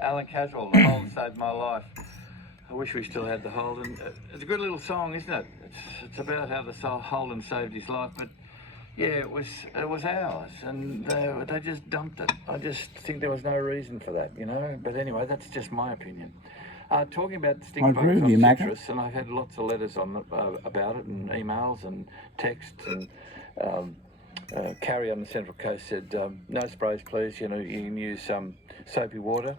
Alan Caswell, The Hold Saved My Life. I wish we still had The Hold. And it's a good little song, isn't it? It's about how the Holden saved his life, but yeah, it was ours, and they just dumped it. I just think there was no reason for that, you know. But anyway, that's just my opinion. Talking about stinger bugs on citrus, and I've had lots of letters on about it, and emails and texts, and Carrie on the Central Coast said, no sprays please, you know, you can use soapy water.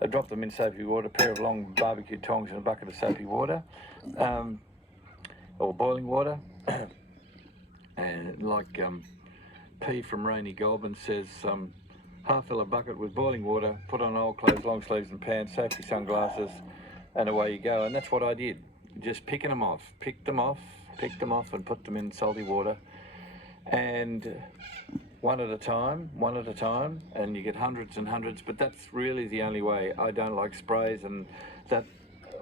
I dropped them in soapy water, a pair of long barbecue tongs and a bucket of soapy water, or boiling water. And like P from Rainy Goulburn says, half fill a bucket with boiling water, put on old clothes, long sleeves and pants, safety sunglasses, and away you go. And that's what I did, just picked them off and put them in salty water. And one at a time, and you get hundreds and hundreds, but that's really the only way. I don't like sprays and that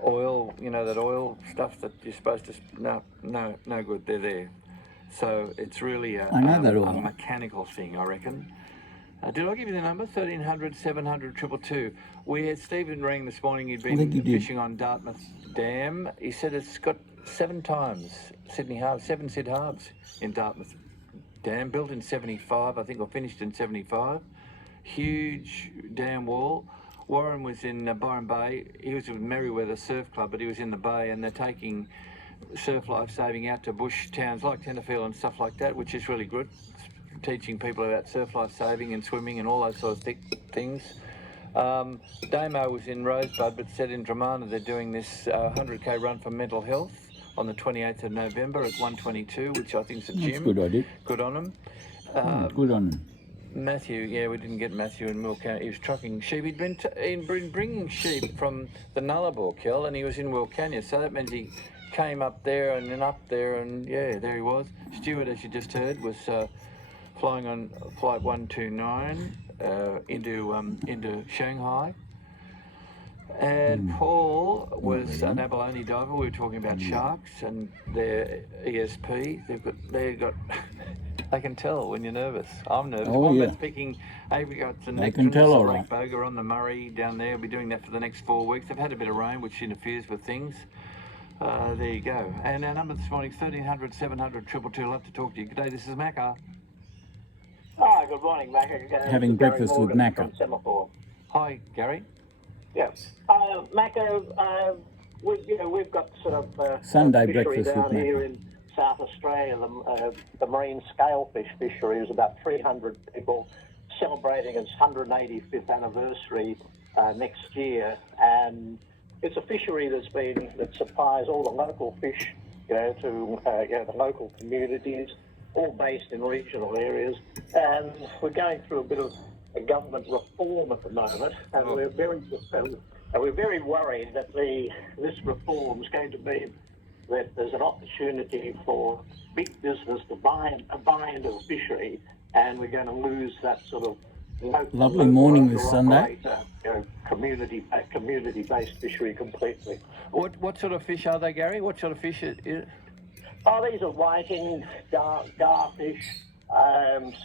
oil, you know, that oil stuff that you're supposed to, no good, they're there. So it's really a mechanical thing, I reckon. Did I give you the number? 1300 700 222. We had Stephen ring this morning, he'd been fishing on Dartmouth Dam. He said it's got 7 times Sydney Harbour, 7 Sid Harbs in Dartmouth Dam, built in 75, I think, or finished in 75. Huge dam wall. Warren was in Byron Bay. He was with Merriweather Surf Club, but he was in the bay, and they're taking surf life saving out to bush towns like Tenterfield and stuff like that, which is really good. Teaching people about surf life saving and swimming and all those sort of things. Damo was in Rosebud, but said in Dramana they're doing this 100k run for mental health on the 28th of November at 1:22, which I think is a gym. That's good idea. Good on them. Good on them. Matthew, yeah, we didn't get Matthew in Will County. He was trucking sheep. He'd been bringing sheep from the Nullarbor kill, and he was in Wilcannia, so that means he came up there and then up there, and yeah, there he was. Stuart, as you just heard, was flying on flight 129 into Shanghai. And Paul was an abalone diver. We were talking about sharks and their ESP. They've got I can tell when you're nervous. I'm nervous. Wombat's picking apricots and nectarines, Lake Boga on the Murray down there. We'll be doing that for the next 4 weeks. They've had a bit of rain, which interferes with things. There you go. And our number this morning is 1300 700 222. Love to talk to you. Good day, this is Macca. Hi, good morning, Macca. Having breakfast with Macca. Hi, Gary. Yes. Macca, we've got sort of Sunday fishery breakfast down with here Macca. in South Australia. The marine scalefish fishery is about 300 people celebrating its 185th anniversary next year, and it's a fishery that supplies all the local fish, to the local communities, all based in regional areas. And we're going through a bit of a government reform at the moment, and we're very worried that this reform is going to mean that there's an opportunity for big business to buy into the fishery, and we're going to lose that sort of lovely morning this Sunday. Community-based fishery completely. What sort of fish are they, Gary? What sort of fish is it? Oh, these are whiting, garfish,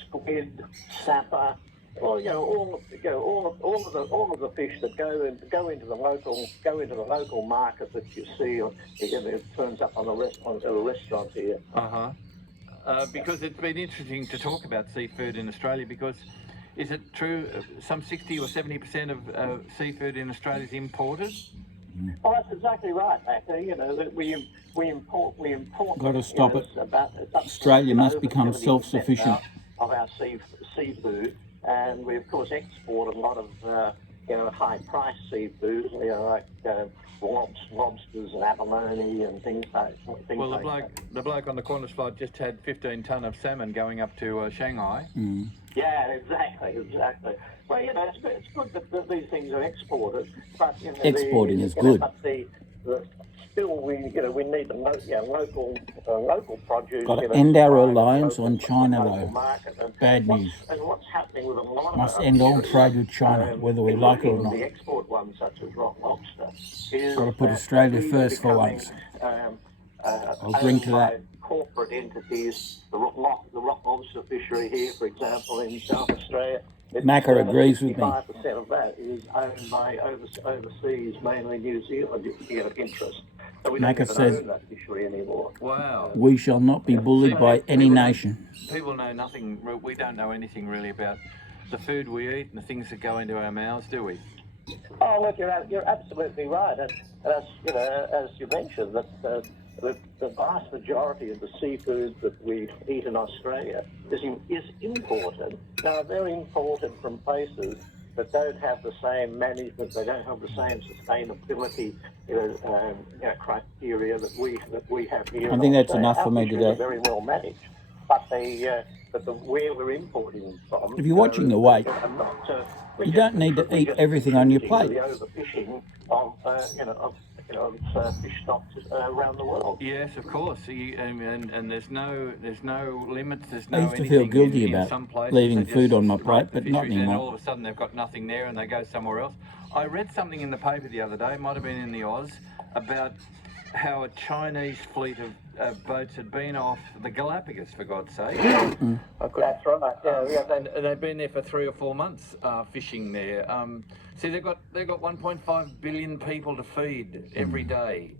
squid, snapper. Well, all of the fish that go into the local market that you see, or it turns up on the restaurant here. Because it's been interesting to talk about seafood in Australia, because is it true some 60 or 70% of seafood in Australia is imported? Well, that's exactly right, actually. That we import. Got to stop it. Australia must become self-sufficient of our seafood, and we of course export a lot of high-priced seafood, like lobsters and abalone and things like that. Well, the bloke on the Qantas flight just had 15 tonne of salmon going up to Shanghai. Yeah, exactly. Well, it's good that these things are exported, but exporting is good. But still, we need the local produce. Got to end our reliance on China, though. Bad news. And what's happening with a lot of must end all trade with China, whether we like it or not. The export ones, such as rock lobster, Got to put Australia first for once. I'll drink to that. Corporate entities, the rock lobster fishery here, for example, in South Australia, Macca agrees with me. 55% of that is owned by overseas, mainly New Zealand interests. So we don't Macca even says, own that fishery anymore. Wow. we shall not be bullied by any nation. People know nothing. We don't know anything really about the food we eat and the things that go into our mouths, do we? Oh, look, you're absolutely right. And as you mentioned, that the vast majority of the seafood that we eat in Australia is imported. Now, they're imported from places that don't have the same management, they don't have the same sustainability, criteria that we have here. I think that's Australia. enough for me Our fisheries today. are very well managed, but where we're importing them from. If you're watching the weight, are not, you don't need to eat everything on your plate. the overfishing of fish stocks around the world. Yes, of course. And there's no limits. There's I no used to feel anything guilty in about some places. leaving They just food on my rape plate, the but not fisheries, and all anymore. of a sudden they've got nothing there and they go somewhere else. I read something in the paper the other day, it might have been in the Oz, about how a Chinese fleet of boats had been off the Galapagos, for God's sake. That's right. And they've been there for 3 or 4 months fishing there. See, they've got 1.5 billion people to feed every day.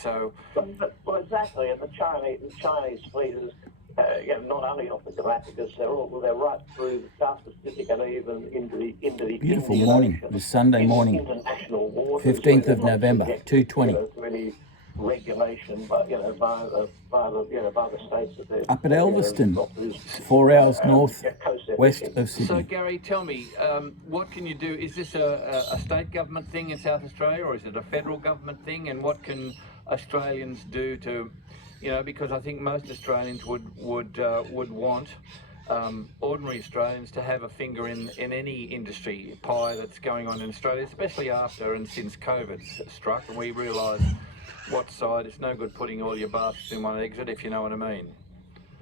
So, well, exactly. And the Chinese fleet is not only off the Galapagos, they're right through the South Pacific and even into the Beautiful Indian morning, Ocean. this Sunday morning, International waters, 15th of November, 2:20. To any regulation, by the states that they're Up at Elveston, 4 hours north west of so Sydney. Gary, tell me, what can you do? Is this a state government thing in South Australia, or is it a federal government thing? And what can Australians do to, because I think most Australians would want ordinary Australians to have a finger in any industry pie that's going on in Australia, especially after and since COVID's struck, and we realise what side. It's no good putting all your baskets in one exit, if you know what I mean.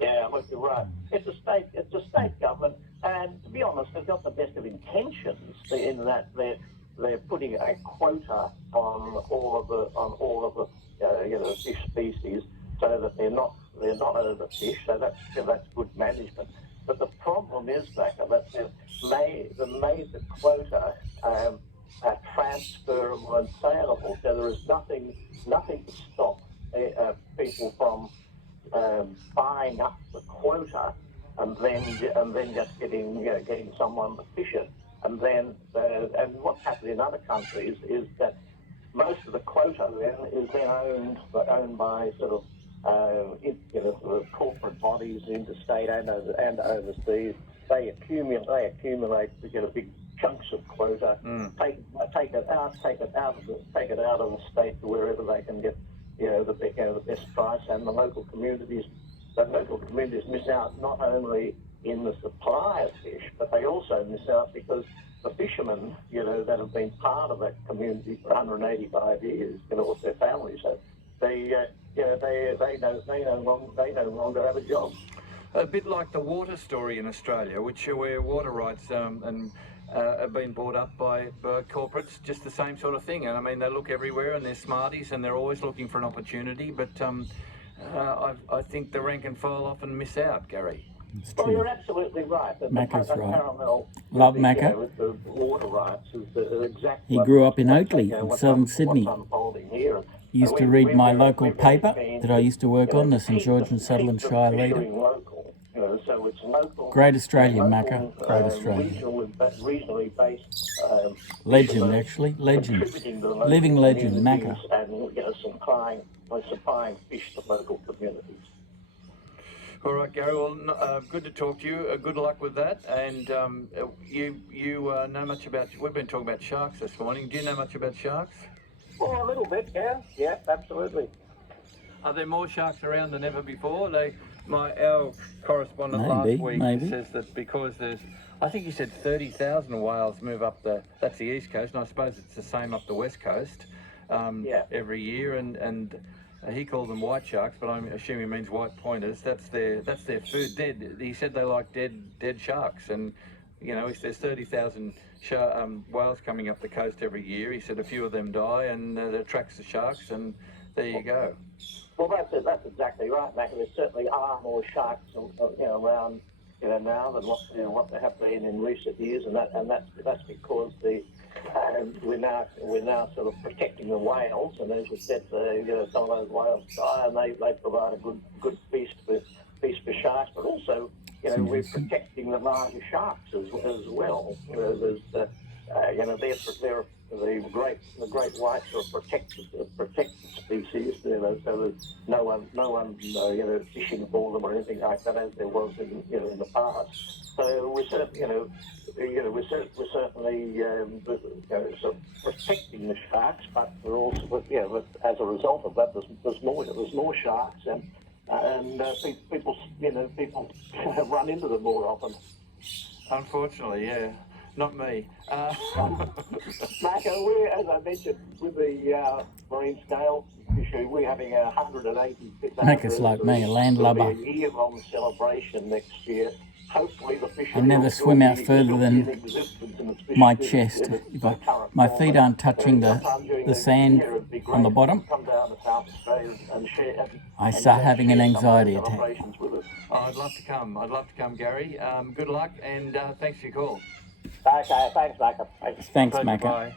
Yeah, look, you're right. It's a state government, and to be honest, they've got the best of intentions in that they're putting a quota on all of the fish species, so that they're not overfished. So that's good management. But the problem is, Macca, that they've made the quota transferable and saleable. So there is nothing to stop people from buying up the quota and then just getting someone to fish it. And then and what's happened in other countries is that most of the quota then is then owned by sort of corporate bodies, interstate and overseas. They accumulate to get a big chunks of quota. Take it out of the state to wherever they can get the best price, and the local communities miss out not only in the supply of fish, but they also miss out because the fishermen that have been part of that community for 185 years, with their families, so they no longer have a job. A bit like the water story in Australia, where water rights have been bought up by corporates, just the same sort of thing. And I mean, they look everywhere and they're smarties and they're always looking for an opportunity. But I think the rank and file often miss out, Gary. It's Well, true. you're absolutely right. Macca's The right. parallel Love with Macca. with the water rights is the exact. He grew up in Oakley, in what's southern what's Sydney. unfolding here. He used to read my local paper that I used to work on, the St George and Sutherland Shire Leader. Local, so it's local. Great Australian, local, Macca. Great Australian. Regionally based. Legend, actually. Legend. Contributing to the local Living legend, communities Macca. And supplying fish to local communities. All right, Gary. Well, good to talk to you. Good luck with that. And you know much about? We've been talking about sharks this morning. Do you know much about sharks? Well, a little bit, yeah. Yeah, absolutely. Are there more sharks around than ever before? Our correspondent last week says that because there's, I think he said 30,000 whales move up that's the east coast, and I suppose it's the same up the west coast every year, and he called them white sharks, but I'm assuming he means white pointers. That's their food. He said they like dead sharks, and if there's 30,000 whales coming up the coast every year, he said a few of them die, and that attracts the sharks, and there you go. Well, that's exactly right, Macca. There certainly are more sharks, around now than what they have been in recent years, and that's because we're now sort of protecting the whales, and as you said, some of those whales die, and they provide a good feast for sharks, but also we're protecting the larger sharks as well. There's they're the great whites are a protected species, so there's no one fishing for them or anything like that, as there was in the past. So we're certainly we're certainly sort of protecting the sharks, but we're also as a result of that, there's more sharks, and people run into them more often. Unfortunately, yeah. Not me. Macca, as I mentioned, with the marine scale fishery, we're having 185th Macca's like me, a landlubber. It'll be a year-long celebration next year. Hopefully the fishery I never swim out further than my chest. If my feet aren't touching the sand on the bottom, I start having an anxiety attack. Oh, I'd love to come. I'd love to come, Gary. Good luck, and thanks for your call. Okay, thanks, Macca. Thanks, Pleasure, Macca. bye.